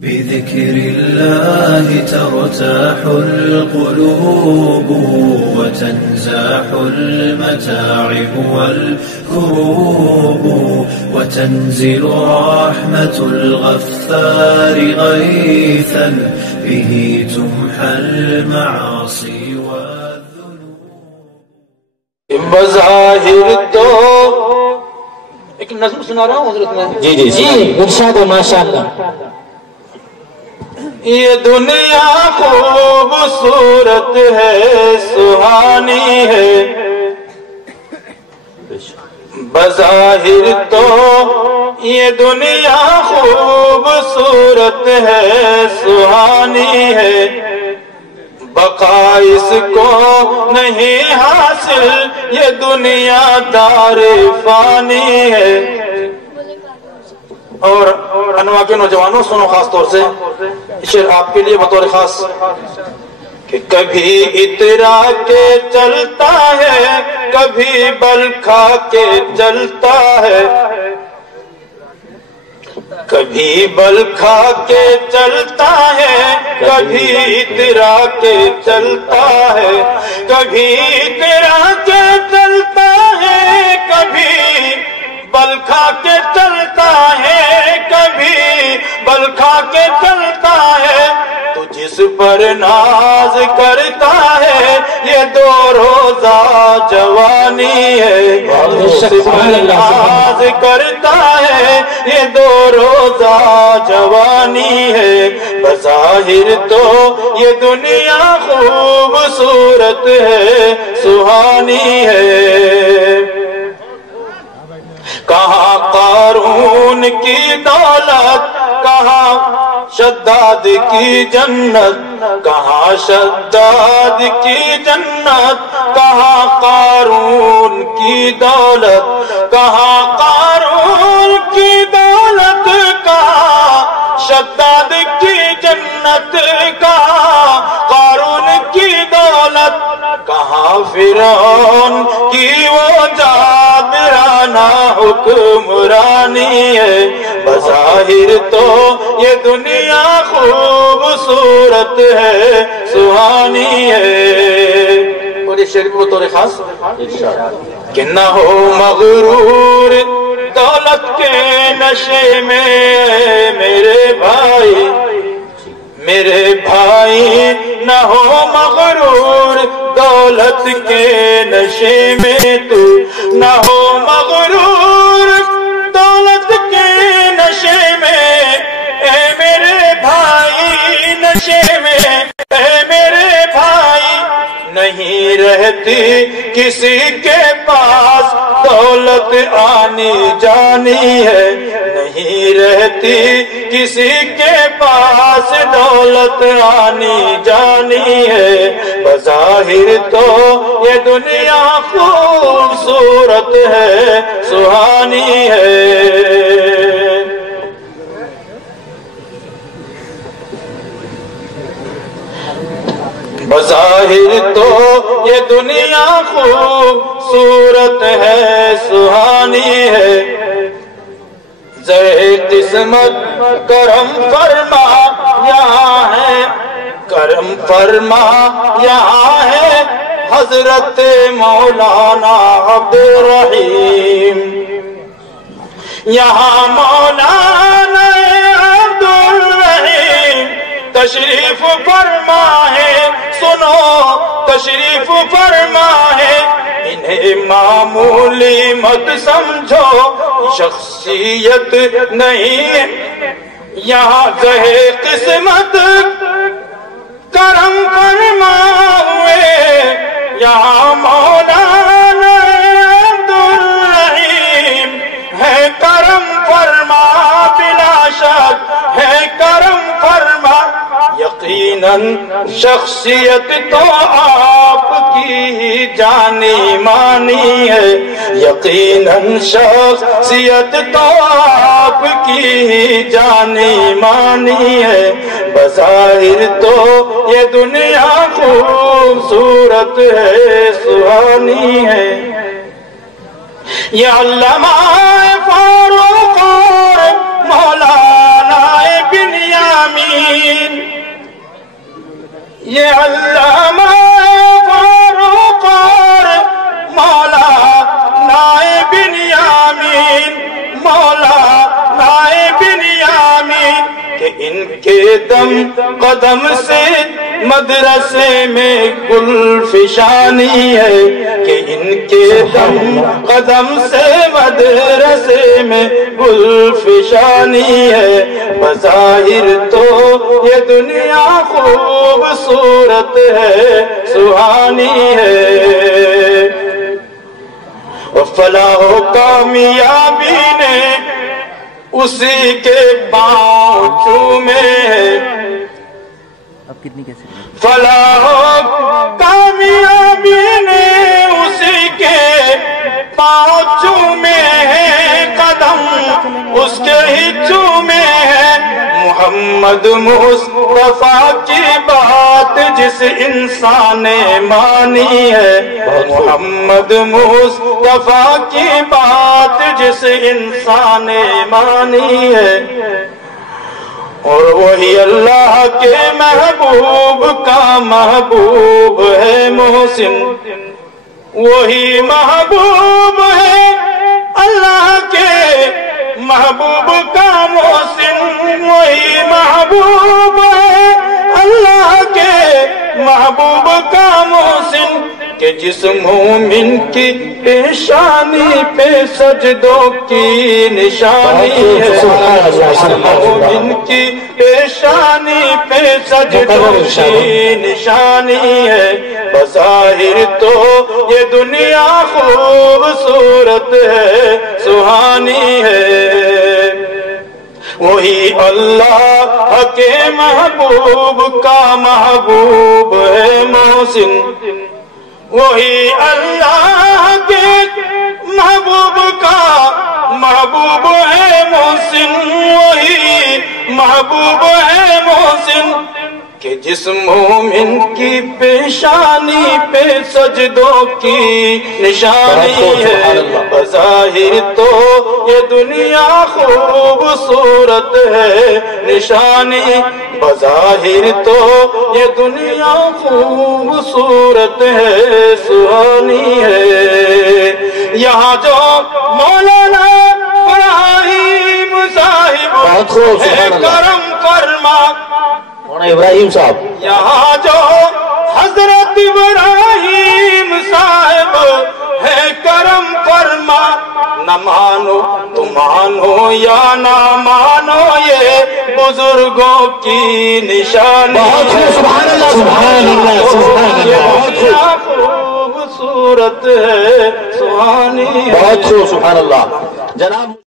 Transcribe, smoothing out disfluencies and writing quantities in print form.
بذكر الله ترتاح القلوب وتنزاح المتاعب والكروب وتنزل رحمة الغفار غيثا به تمحى المعاصي والذنوب بظاہر تو ایک نظم سنا رہا ہوں حضرت میں جی جی جی ارشاد و ماشاءاللہ یہ دنیا خوبصورت ہے سہانی ہے بظاہر تو یہ دنیا خوبصورت ہے سہانی ہے بقا اس کو نہیں حاصل یہ دنیا دار فانی ہے اور انواع کے نوجوانوں سنو خاص طور سے شعر آپ کے لیے بطور خاص کہ کبھی اترا کے چلتا ہے کبھی بل کھا کے چلتا ہے کبھی بل کھا کے چلتا ہے کبھی اترا کے چلتا ہے کبھی اترا کے چلتا ہے کبھی بل کھا کے چلتا ہے کبھی بل کھا کے چلتا ہے تو جس پر ناز کرتا ہے یہ دو روزہ جوانی ہے جس پر ناز کرتا ہے یہ دو روزہ جوانی ہے بظاہر تو یہ دنیا خوبصورت ہے سہانی ہے کہاں قارون کی دولت کہاں شداد کی جنت کہاں شداد کی جنت کہاں قارون کی دولت کہاں قارون کی دولت کہاں شداد کی جنت کہاں قارون کی دولت کہاں فرعون کی وہ جابرانہ حکمرانی ہے بظاہر تو یہ دنیا خوبصورت ہے سہانی ہے اور یہ شعر کو بطور خاص کہ نہ ہو مغرور دولت کے نشے میں میرے بھائی نہ ہو مغرور دولت کے نشے میں تو نہ ہو مغرور دولت کے نشے میں اے میرے بھائی نشے میں اے میرے بھائی نہیں رہتی کسی کے پاس دولت آنی جانی ہے نہیں رہتی کسی کے پاس دولت آنی جانی ہے بظاہر تو یہ دنیا خوبصورت ہے سہانی ہے بظاہر تو یہ دنیا خوبصورت ہے سہانی ہے زر قسمت کرم فرما یہاں ہے کرم فرما یہاں ہے حضرت مولانا عبدالرحیم یہاں مولانا عبدالرحیم تشریف فرما ہے سنو تشریف فرما ہے انہیں معمولی مت سمجھو شخصیت نہیں یہاں زہے قسمت کرم فرما ہوئے یہاں مولانا عبدالرحیم ہے کرم فرما بلا شک ہے کرم فرما یقیناً شخصیت تو آپ کی ہی جانی مانی ہے یقیناً شخصیت تو آپ کی ہی جانی مانی ہے بظاہر تو یہ دنیا خوبصورت ہے سہانی ہے یہ علامہ فاروق اور مولانا بنیامین یہ علامہ فاروق اور مولا نائب بن یامین، مولا نائب بن یامین، کہ ان کے دم قدم سے مدرسے میں گل فشانی ہے، کہ ان کے دم قدم سے مدرسے میں گل فشانی ہے۔ بظاہر تو یہ دنیا خوبصورت ہے، سہانی ہے، فلاح و کامیابی نے اسی کے پاؤں چومے ہیں، فلاح و کامیابی نے اسی کے پاؤں چومے ہیں، قدم اس کے ہی چومے ہیں۔ محمد مصطفیٰ کی بات جس انسان نے مانی ہے، محمد مصطفیٰ کی بات جس انسان نے مانی ہے، اور وہی اللہ کے محبوب کا محبوب ہے محسن، وہی محبوب ہے اللہ کے محبوب کا محسن، وہی محبوب ہے اللہ کے محبوب کا محسن، کہ جس مومن کی پیشانی پہ سجدوں کی نشانی ہے، جس مومن کی پیشانی پہ سجدوں کی نشانی ہے۔ بظاہر تو یہ دنیا خوبصورت ہے، سہانی ہے، وہی اللہ کے محبوب کا محبوب ہے محسن، وہی اللہ کے محبوب کا محبوب ہے محسن، وہی محبوب ہے محسن، کہ جس مومن کی پیشانی پہ سجدوں کی نشانی ہے۔ بظاہر تو یہ دنیا خوبصورت ہے، نشانی، بظاہر تو یہ دنیا خوبصورت ہے، سہانی ہے۔ یہاں جو مولانا ابراہیم صاحب ہے کرم فرما، ابراہیم صاحب، یہاں جو حضرت ابراہیم صاحب ہے کرم فرما، نہ مانو تو مانو یا نہ مانو یہ بزرگوں کی نشانی، سبحان اللہ، سبحان اللہ، سبحان اللہ، خوبصورت ہے، سہانی ہے، بہت خوب، سبحان اللہ جناب۔